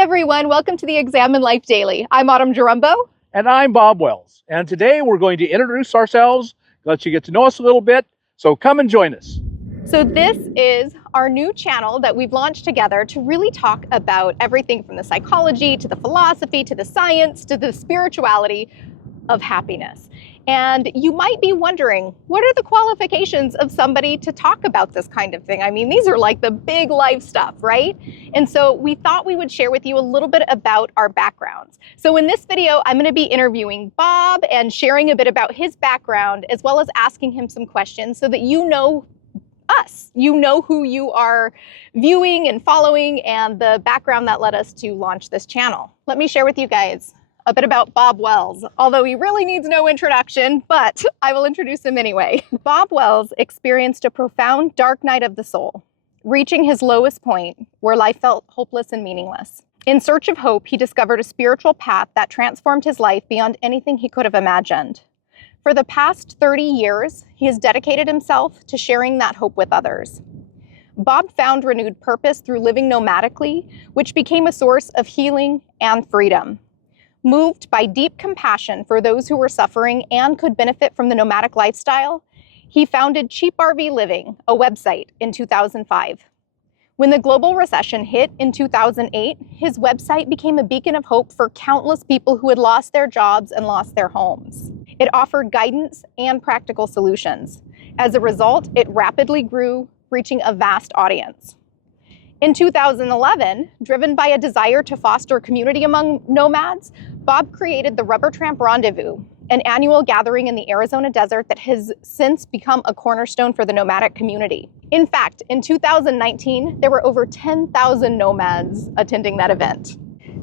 everyone, welcome to the Exam in Life Daily. I'm Autumn Jarumbo. And I'm Bob Wells. And today we're going to introduce ourselves, let you get to know us a little bit. So come and join us. So this is our new channel that we've launched together to really talk about everything from the psychology to the philosophy to the science to the spirituality of happiness. And you might be wondering, what are the qualifications of somebody to talk about this kind of thing? I mean, these are like the big life stuff, right? And so we thought we would share with you a little bit about our backgrounds. So in this video, I'm going to be interviewing Bob and sharing a bit about his background, as well as asking him some questions so that you know us. You know who you are viewing and following and the background that led us to launch this channel. Let me share with you guys a bit about Bob Wells, although he really needs no introduction, but I will introduce him anyway. Bob Wells experienced a profound dark night of the soul, reaching his lowest point where life felt hopeless and meaningless. In search of hope, he discovered a spiritual path that transformed his life beyond anything he could have imagined. For the past 30 years, he has dedicated himself to sharing that hope with others. Bob found renewed purpose through living nomadically, which became a source of healing and freedom. Moved by deep compassion for those who were suffering and could benefit from the nomadic lifestyle, he founded CheapRVLiving, a website, in 2005. When the global recession hit in 2008, his website became a beacon of hope for countless people who had lost their jobs and lost their homes. It offered guidance and practical solutions. As a result, it rapidly grew, reaching a vast audience. In 2011, driven by a desire to foster community among nomads, Bob created the Rubber Tramp Rendezvous, an annual gathering in the Arizona desert that has since become a cornerstone for the nomadic community. In fact, in 2019, there were over 10,000 nomads attending that event.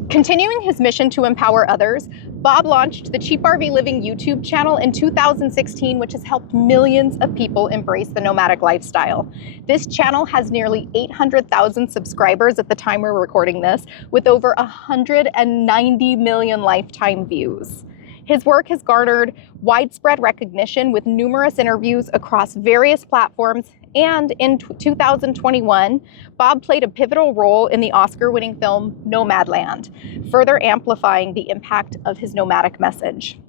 Continuing his mission to empower others, Bob launched the CheapRVLiving YouTube channel in 2016, which has helped millions of people embrace the nomadic lifestyle. This channel has nearly 800,000 subscribers at the time we're recording this, with over 190 million lifetime views. His work has garnered widespread recognition with numerous interviews across various platforms, and in 2021, Bob played a pivotal role in the Oscar-winning film Nomadland, further amplifying the impact of his nomadic message.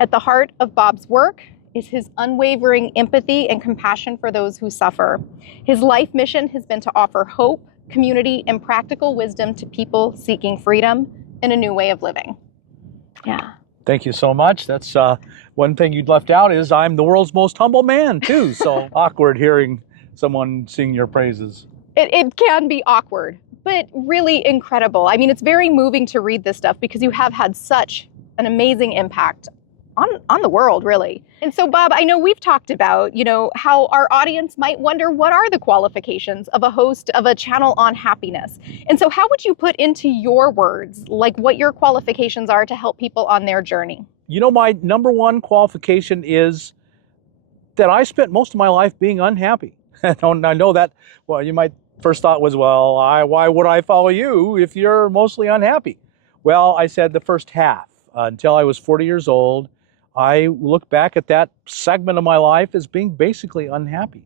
At the heart of Bob's work is his unwavering empathy and compassion for those who suffer. His life mission has been to offer hope, community, and practical wisdom to people seeking freedom and a new way of living. Yeah. Thank you so much. That's one thing you'd left out is I'm the world's most humble man too. So awkward hearing someone sing your praises. It can be awkward, but really incredible. I mean, it's very moving to read this stuff because you have had such an amazing impact on the world, really. And so, Bob, I know we've talked about, how our audience might wonder what are the qualifications of a host of a channel on happiness. And so how would you put into your words, like what your qualifications are to help people on their journey? My number one qualification is that I spent most of my life being unhappy. And I know that, well, you might first thought was, well, why would I follow you if you're mostly unhappy? Well, I said the first half. Until I was 40 years old, I look back at that segment of my life as being basically unhappy.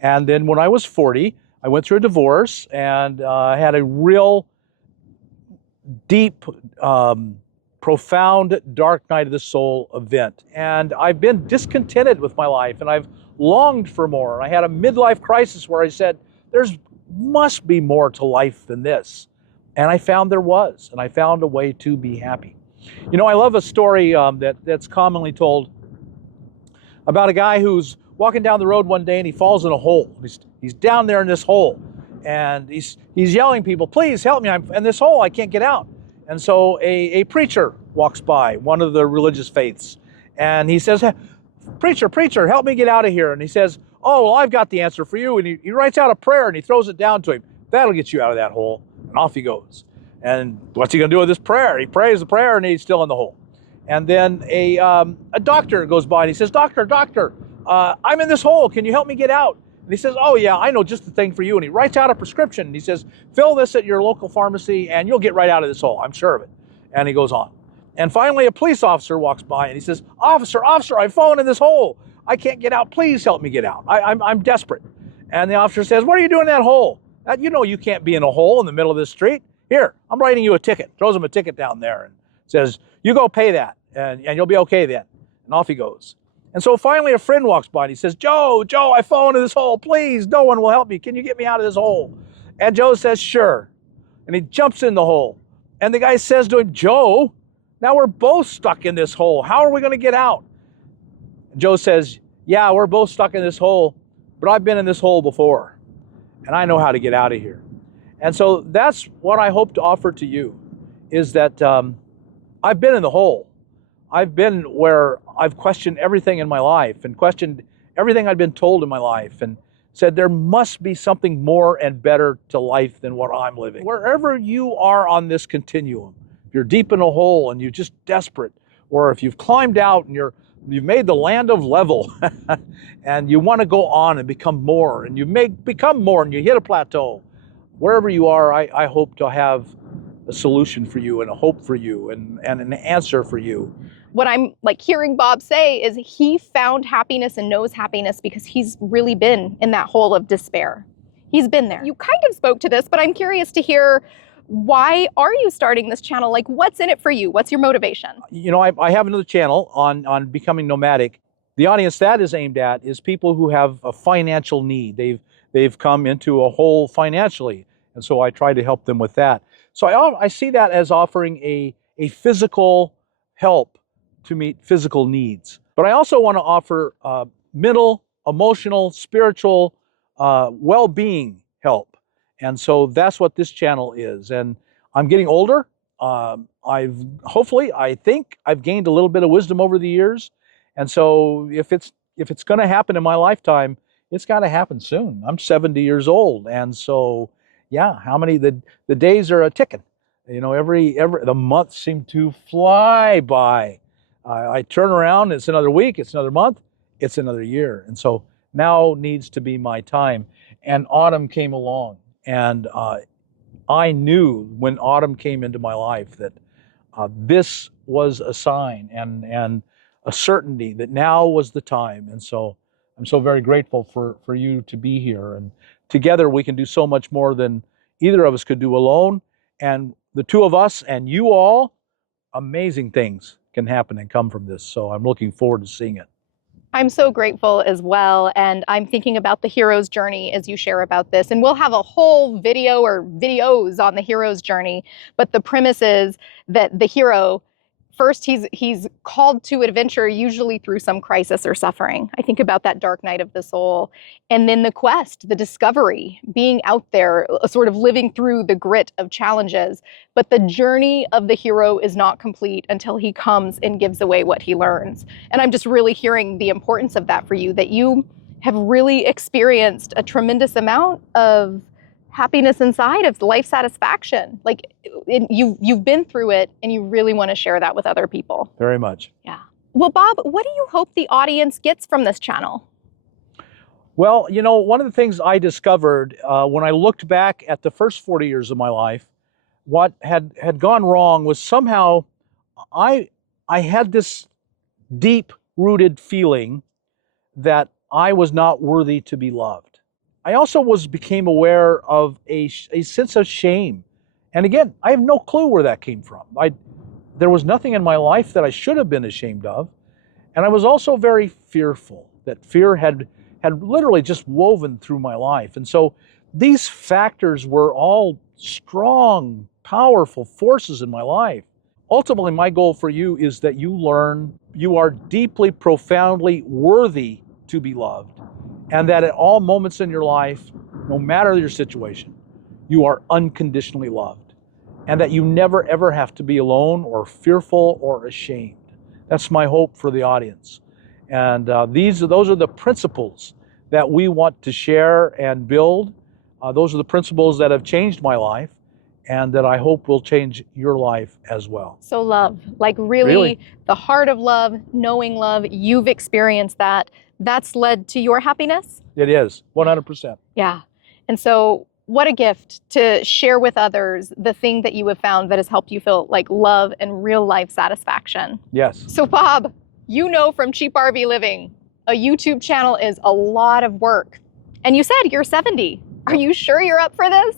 And then when I was 40, I went through a divorce and had a real deep, profound, dark night of the soul event. And I've been discontented with my life and I've longed for more. I had a midlife crisis where I said, there's must be more to life than this. And I found there was, and I found a way to be happy. I love a story that's commonly told about a guy who's walking down the road one day and he falls in a hole. He's down there in this hole and he's yelling people, please help me, I'm in this hole, I can't get out. And so a preacher walks by, one of the religious faiths, and he says, preacher, help me get out of here. And he says, oh, well, I've got the answer for you. And he writes out a prayer and he throws it down to him. That'll get you out of that hole. And off he goes. And what's he going to do with this prayer? He prays the prayer and he's still in the hole. And then a doctor goes by and he says, doctor, I'm in this hole. Can you help me get out? And he says, oh yeah, I know just the thing for you. And he writes out a prescription. And he says, fill this at your local pharmacy and you'll get right out of this hole. I'm sure of it. And he goes on. And finally, a police officer walks by and he says, officer, I've fallen in this hole. I can't get out. Please help me get out. I'm desperate. And the officer says, what are you doing in that hole? You know you can't be in a hole in the middle of this street. here, I'm writing you a ticket. Throws him a ticket down there and says, you go pay that and you'll be okay then. And off he goes. And so finally a friend walks by and he says, Joe, I fall into this hole. Please, no one will help me. Can you get me out of this hole? And Joe says, sure. And he jumps in the hole. And the guy says to him, Joe, now we're both stuck in this hole. How are we going to get out? And Joe says, yeah, we're both stuck in this hole, but I've been in this hole before. And I know how to get out of here. And so that's what I hope to offer to you, is that I've been in the hole. I've been where I've questioned everything in my life and questioned everything I'd been told in my life and said there must be something more and better to life than what I'm living. Wherever you are on this continuum, if you're deep in a hole and you're just desperate, or if you've climbed out and you've made the land of level and you want to go on and become more, and you may become more and you hit a plateau, wherever you are, I hope to have a solution for you and a hope for you and an answer for you. What I'm like hearing Bob say is he found happiness and knows happiness because he's really been in that hole of despair. He's been there. You kind of spoke to this, but I'm curious to hear, why are you starting this channel? Like, what's in it for you? What's your motivation? You know, I have another channel on becoming nomadic. The audience that is aimed at is people who have a financial need. They've come into a hole financially, and so I try to help them with that. So I see that as offering a physical help to meet physical needs. But I also want to offer mental, emotional, spiritual, well-being help. And so that's what this channel is. And I'm getting older. I think I've gained a little bit of wisdom over the years. And so if it's going to happen in my lifetime, it's got to happen soon. I'm 70 years old. And so, yeah, the days are a ticking. You know, the months seem to fly by. I turn around, it's another week, it's another month, it's another year. And so now needs to be my time. And autumn came along. And I knew when autumn came into my life that this was a sign and a certainty that now was the time. And so I'm so very grateful for you to be here. And together we can do so much more than either of us could do alone. And the two of us and you all, amazing things can happen and come from this. So I'm looking forward to seeing it. I'm so grateful as well. And I'm thinking about the hero's journey as you share about this. And we'll have a whole video or videos on the hero's journey. But the premise is that the hero, first, he's called to adventure, usually through some crisis or suffering. I think about that dark night of the soul. And then the quest, the discovery, being out there, sort of living through the grit of challenges. But the journey of the hero is not complete until he comes and gives away what he learns. And I'm just really hearing the importance of that for you, that you have really experienced a tremendous amount of happiness inside, of life satisfaction. Like you've been through it and you really want to share that with other people. Very much. Yeah. Well, Bob, what do you hope the audience gets from this channel? Well, you know, one of the things I discovered when I looked back at the first 40 years of my life, what had gone wrong was somehow I had this deep-rooted feeling that I was not worthy to be loved. I also became aware of a sense of shame. And again, I have no clue where that came from. There was nothing in my life that I should have been ashamed of. And I was also very fearful, that fear had literally just woven through my life. And so these factors were all strong, powerful forces in my life. Ultimately, my goal for you is that you learn you are deeply, profoundly worthy to be loved. And that at all moments in your life, no matter your situation, you are unconditionally loved. And that you never, ever have to be alone or fearful or ashamed. That's my hope for the audience. And those are the principles that we want to share and build. Those are the principles that have changed my life and that I hope will change your life as well. So love, like really the heart of love, knowing love, you've experienced that. That's led to your happiness? It is, 100%. Yeah. And so what a gift to share with others the thing that you have found that has helped you feel like love and real life satisfaction. Yes. So Bob, you know from CheapRVLiving, a YouTube channel is a lot of work. And you said you're 70. Are you sure you're up for this?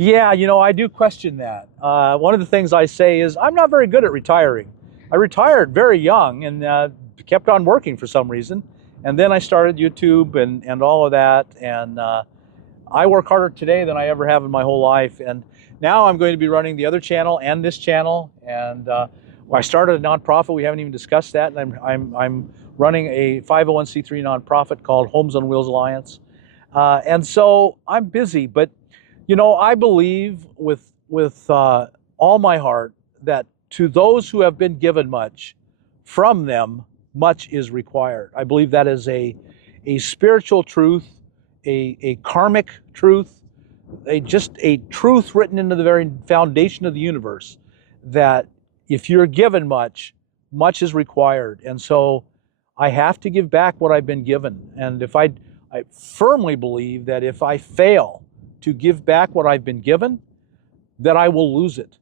Yeah, I do question that. One of the things I say is I'm not very good at retiring. I retired very young and kept on working for some reason. And then I started YouTube and all of that. And I work harder today than I ever have in my whole life. And now I'm going to be running the other channel and this channel. And I started a nonprofit. We haven't even discussed that. And I'm running a 501c3 nonprofit called Homes on Wheels Alliance. And so I'm busy, but I believe with all my heart that to those who have been given much, from them much is required. I believe that is a spiritual truth, a karmic truth, just a truth written into the very foundation of the universe, that if you're given much, much is required. And so I have to give back what I've been given. And I firmly believe that if I fail to give back what I've been given, that I will lose it,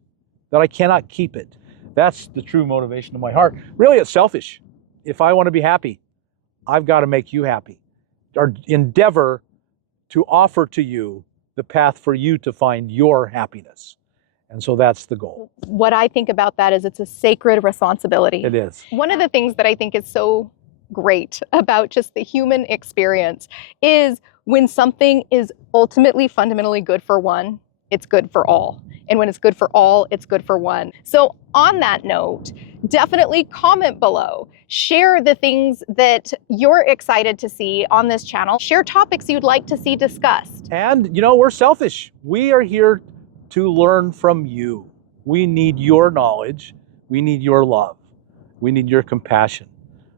that I cannot keep it. That's the true motivation of my heart. Really, it's selfish. If I want to be happy, I've got to make you happy, or endeavor to offer to you the path for you to find your happiness. And so that's the goal. What I think about that is it's a sacred responsibility. It is. One of the things that I think is so great about just the human experience is when something is ultimately fundamentally good for one, it's good for all. And when it's good for all, it's good for one. So on that note, definitely comment below. Share the things that you're excited to see on this channel. Share topics you'd like to see discussed. And we're selfish. We are here to learn from you. We need your knowledge. We need your love. We need your compassion.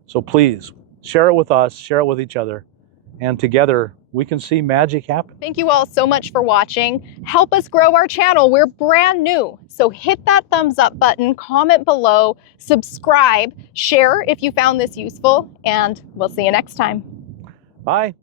So please share it with us, share it with each other, and together we can see magic happen. Thank you all so much for watching. Help us grow our channel. We're brand new. So hit that thumbs up button, comment below, subscribe, share if you found this useful, and we'll see you next time. Bye.